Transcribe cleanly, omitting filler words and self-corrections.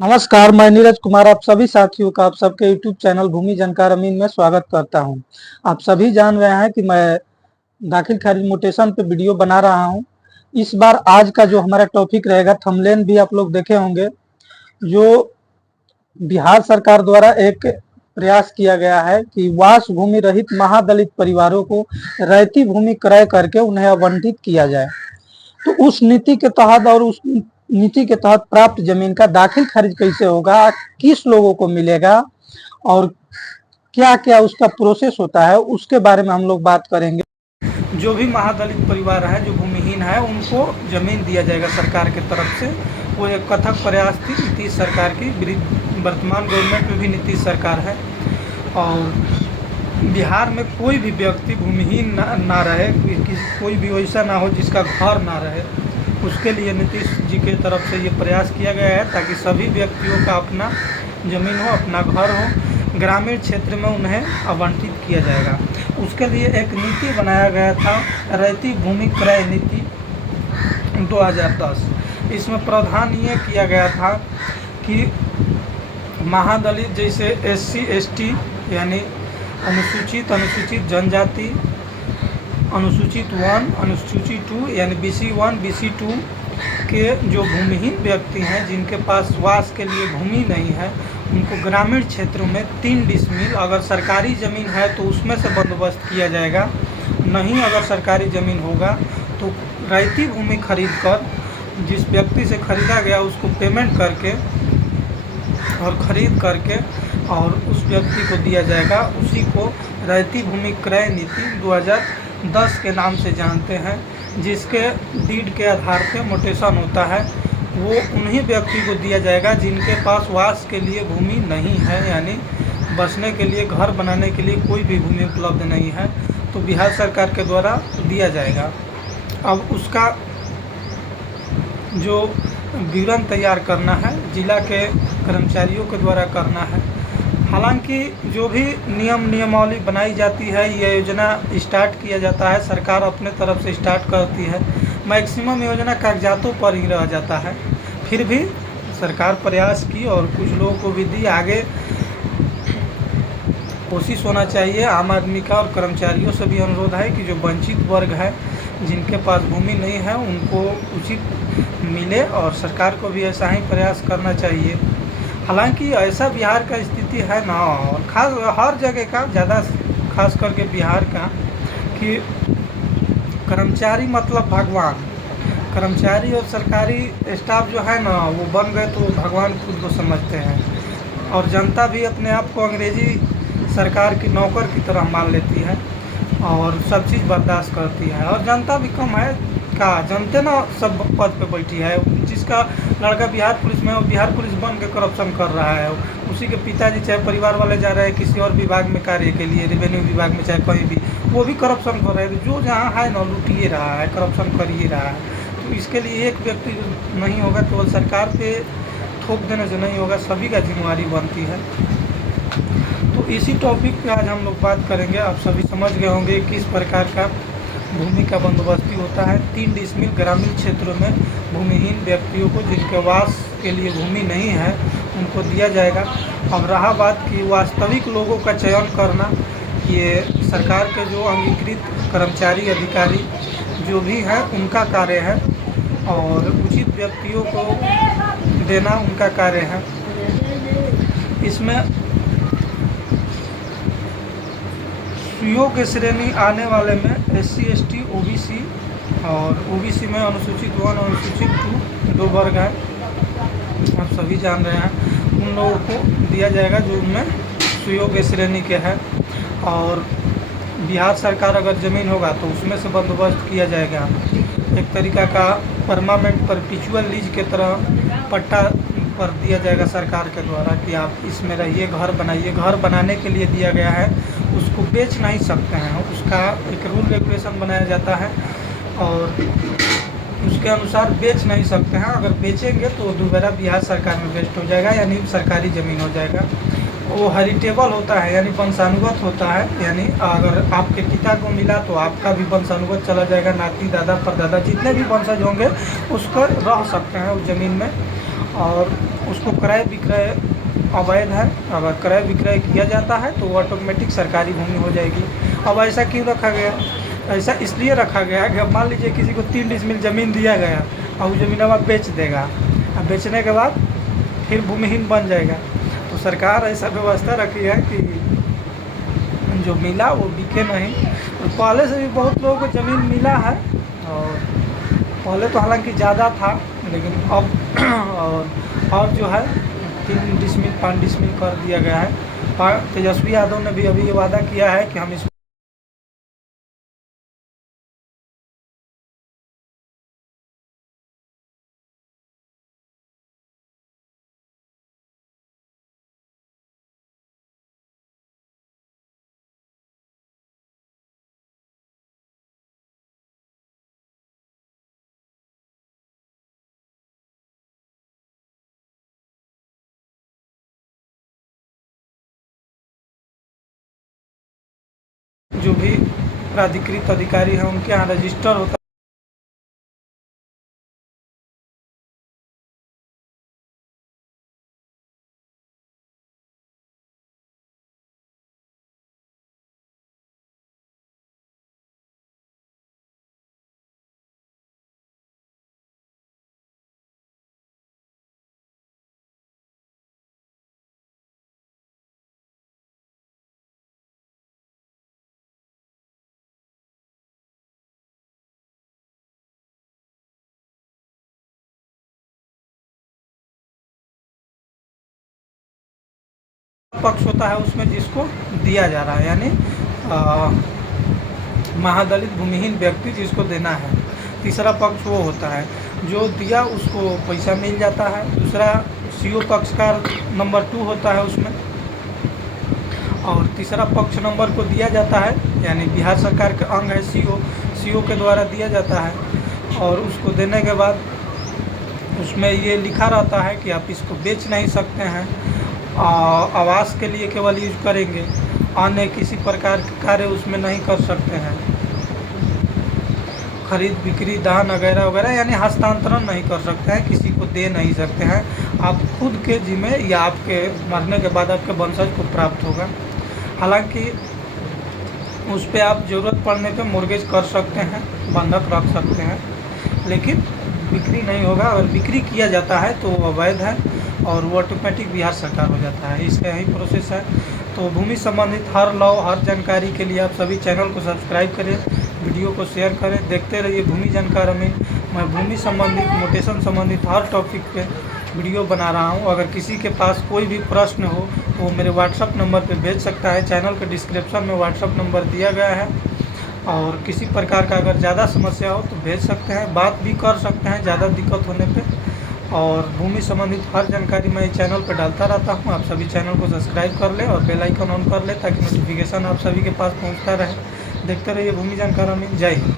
नमस्कार, मैं नीरज कुमार आप सभी साथियों का आप सबके यूट्यूब चैनल भूमि जानकार अमीन में स्वागत करता हूं। आप सभी जान रहे हैं कि मैं दाखिल खारिज मोटेशन पे वीडियो बना रहा हूं। इस बार आज का जो हमारा टॉपिक रहेगा, थंबनेल भी आप लोग देखे होंगे, जो बिहार सरकार द्वारा एक प्रयास किया गया है कि वास भूमि रहित महादलित परिवारों को रैयती भूमि क्रय करके उन्हें आवंटित किया जाए। तो उस नीति के तहत और उस नीति के तहत प्राप्त जमीन का दाखिल खारिज कैसे होगा, किस लोगों को मिलेगा और क्या क्या उसका प्रोसेस होता है, उसके बारे में हम लोग बात करेंगे। जो भी महादलित परिवार है, जो भूमिहीन है, उनको जमीन दिया जाएगा सरकार की तरफ से। वो एक कथक प्रयास थी नीतीश सरकार की, वर्तमान गवर्नमेंट में भी नीतीश सरकार है। और बिहार में कोई भी व्यक्ति भूमिहीन ना रहे, कोई भी वैसा ना हो जिसका घर ना रहे, उसके लिए नीतीश जी की तरफ से ये प्रयास किया गया है ताकि सभी व्यक्तियों का अपना ज़मीन हो, अपना घर हो, ग्रामीण क्षेत्र में उन्हें आवंटित किया जाएगा। उसके लिए एक नीति बनाया गया था, रैयती भूमि क्रय नीति 2010। इसमें प्रावधान ये किया गया था कि महादलित जैसे SC ST यानी अनुसूचित जनजाति, अनुसूचित 1, अनुसूचित 2 यानी BC 1 BC 2 के जो भूमिहीन व्यक्ति हैं, जिनके पास वास के लिए भूमि नहीं है, उनको ग्रामीण क्षेत्रों में 3 डिसमिल, अगर सरकारी ज़मीन है तो उसमें से बंदोबस्त किया जाएगा। नहीं अगर सरकारी ज़मीन होगा तो रैयती भूमि खरीद कर, जिस व्यक्ति से ख़रीदा गया उसको पेमेंट करके और ख़रीद करके और उस व्यक्ति को दिया जाएगा। उसी को रैयती भूमि क्रय नीति 2010 के नाम से जानते हैं, जिसके डीड के आधार पे मोटेशन होता है। वो उन्हीं व्यक्ति को दिया जाएगा जिनके पास वास के लिए भूमि नहीं है, यानी बसने के लिए, घर बनाने के लिए कोई भी भूमि उपलब्ध नहीं है, तो बिहार सरकार के द्वारा दिया जाएगा। अब उसका जो विवरण तैयार करना है जिला के कर्मचारियों के द्वारा करना है। हालांकि जो भी नियमावली बनाई जाती है, यह योजना स्टार्ट किया जाता है, सरकार अपने तरफ से स्टार्ट करती है, मैक्सिमम योजना कागजातों पर ही रह जाता है। फिर भी सरकार प्रयास की और कुछ लोगों को भी दी। आगे कोशिश होना चाहिए। आम आदमी का और कर्मचारियों से भी अनुरोध है कि जो वंचित वर्ग है, जिनके पास भूमि नहीं है, उनको उचित मिले और सरकार को भी ऐसा ही प्रयास करना चाहिए। हालांकि ऐसा बिहार का स्थिति है ना, और खास हर जगह का, ज़्यादा खास करके बिहार का, कि कर्मचारी मतलब भगवान। कर्मचारी और सरकारी स्टाफ जो है ना, वो बन गए तो भगवान खुद को समझते हैं, और जनता भी अपने आप को अंग्रेजी सरकार की नौकर की तरह मान लेती है और सब चीज़ बर्दाश्त करती है। और जनता भी कम है का, जनते ना सब पद पे बैठी है। जिसका लड़का बिहार पुलिस में, वो बिहार पुलिस बन के करप्शन कर रहा है। उसी के पिताजी चाहे परिवार वाले जा रहे हैं किसी और विभाग में कार्य के लिए, रेवेन्यू विभाग में चाहे कहीं भी, वो भी करप्शन कर रहे हैं। जो जहाँ है ना, लूटिए रहा है, करप्शन कर ही रहा है। तो इसके लिए एक व्यक्ति नहीं होगा, केवल सरकार पे थोप देने से नहीं होगा, सभी का जिम्मेवारी बनती है। तो इसी टॉपिक पे आज हम लोग बात करेंगे। आप सभी समझ गए होंगे किस प्रकार का भूमि का बंदोबस्ती होता है। 3 डिसमिल ग्रामीण क्षेत्रों में भूमिहीन व्यक्तियों को, जिनके वास के लिए भूमि नहीं है, उनको दिया जाएगा। अब रहा बात कि वास्तविक लोगों का चयन करना, ये सरकार के जो अंगीकृत कर्मचारी अधिकारी जो भी हैं उनका कार्य है, और उचित व्यक्तियों को देना उनका कार्य है। इसमें योग्य श्रेणी आने वाले में SC ST OBC, और OBC में अनुसूचित 1 अनुसूचित 2 वर्ग है, आप सभी जान रहे हैं। उन लोगों को दिया जाएगा जो उनमें सुयोग्य श्रेणी के हैं। और बिहार सरकार अगर ज़मीन होगा तो उसमें से बंदोबस्त किया जाएगा। एक तरीका का परमानेंट परपेचुअल लीज के तरह पट्टा पर दिया जाएगा सरकार के द्वारा कि आप इसमें रहिए, घर बनाइए। घर बनाने के लिए दिया गया है, उसको बेच नहीं सकते हैं, उसका एक रूल रेगुलेशन बनाया जाता है और उसके अनुसार बेच नहीं सकते हैं। अगर बेचेंगे तो दोबारा बिहार सरकार में वेस्ट हो जाएगा, यानी सरकारी ज़मीन हो जाएगा। वो हेरिटेबल होता है, यानी वंशानुगत होता है, यानी अगर आपके पिता को मिला तो आपका भी वंशानुगत चला जाएगा, नाती दादा परदादा जितने भी वंशज होंगे उस पर रह सकते हैं उस ज़मीन में। और उसको क्रय विक्रय अवैध है। अगर क्रय विक्रय किया जाता है तो वो ऑटोमेटिक सरकारी भूमि हो जाएगी। अब ऐसा क्यों रखा गया? ऐसा इसलिए रखा गया कि अब मान लीजिए किसी को 3 डिसमिल ज़मीन दिया गया और वो ज़मीन अब बेच देगा, अब बेचने के बाद फिर भूमिहीन बन जाएगा। तो सरकार ऐसा व्यवस्था रखी है कि जो मिला वो बिके नहीं। और पहले से भी बहुत लोगों को ज़मीन मिला है, और पहले तो हालांकि ज़्यादा था, लेकिन अब और जो है 3 डिसमिल 5 डिसमिल कर दिया गया है। तेजस्वी यादव ने भी अभी ये वादा किया है कि हम इस जो भी प्राधिकृत अधिकारी हैं उनके यहाँ रजिस्टर होता पक्ष होता है उसमें जिसको दिया जा रहा है, यानी महादलित भूमिहीन व्यक्ति जिसको देना है। तीसरा पक्ष वो होता है जो दिया उसको पैसा मिल जाता है। दूसरा सीओ पक्षकार नंबर 2 होता है उसमें, और तीसरा पक्ष नंबर को दिया जाता है, यानी बिहार सरकार के अंग है सीओ के द्वारा दिया जाता है। और उसको देने के बाद उसमें ये लिखा रहता है कि आप इसको बेच नहीं सकते हैं, आवास के लिए केवल यूज करेंगे, अन्य किसी प्रकार के कार्य उसमें नहीं कर सकते हैं, खरीद बिक्री दान वगैरह वगैरह यानी हस्तांतरण नहीं कर सकते हैं, किसी को दे नहीं सकते हैं। आप खुद के जिम्मे या आपके मरने के बाद आपके वंशज को प्राप्त होगा। हालांकि उस पर आप ज़रूरत पड़ने पे मोर्गेज कर सकते हैं, बंधक रख सकते हैं, लेकिन बिक्री नहीं होगा। अगर बिक्री किया जाता है तो वो अवैध है और वो ऑटोमेटिक बिहार सरकार हो जाता है। इसका यही प्रोसेस है। तो भूमि संबंधित हर लॉ हर जानकारी के लिए आप सभी चैनल को सब्सक्राइब करें, वीडियो को शेयर करें, देखते रहिए भूमि जानकार अमीन। मैं भूमि संबंधित मोटेशन संबंधित हर टॉपिक पे वीडियो बना रहा हूँ। अगर किसी के पास कोई भी प्रश्न हो तो वो मेरे व्हाट्सअप नंबर पे भेज सकता है। चैनल के डिस्क्रिप्शन में व्हाट्सअप नंबर दिया गया है, और किसी प्रकार का अगर ज़्यादा समस्या हो तो भेज सकते हैं, बात भी कर सकते हैं ज़्यादा दिक्कत होने पे। और भूमि संबंधित हर जानकारी मैं चैनल पर डालता रहता हूँ। आप सभी चैनल को सब्सक्राइब कर लें और बेल आइकन ऑन कर लें ताकि नोटिफिकेशन आप सभी के पास पहुँचता रहे। देखते रहिए भूमि जानकार अमीन। जय हिंद।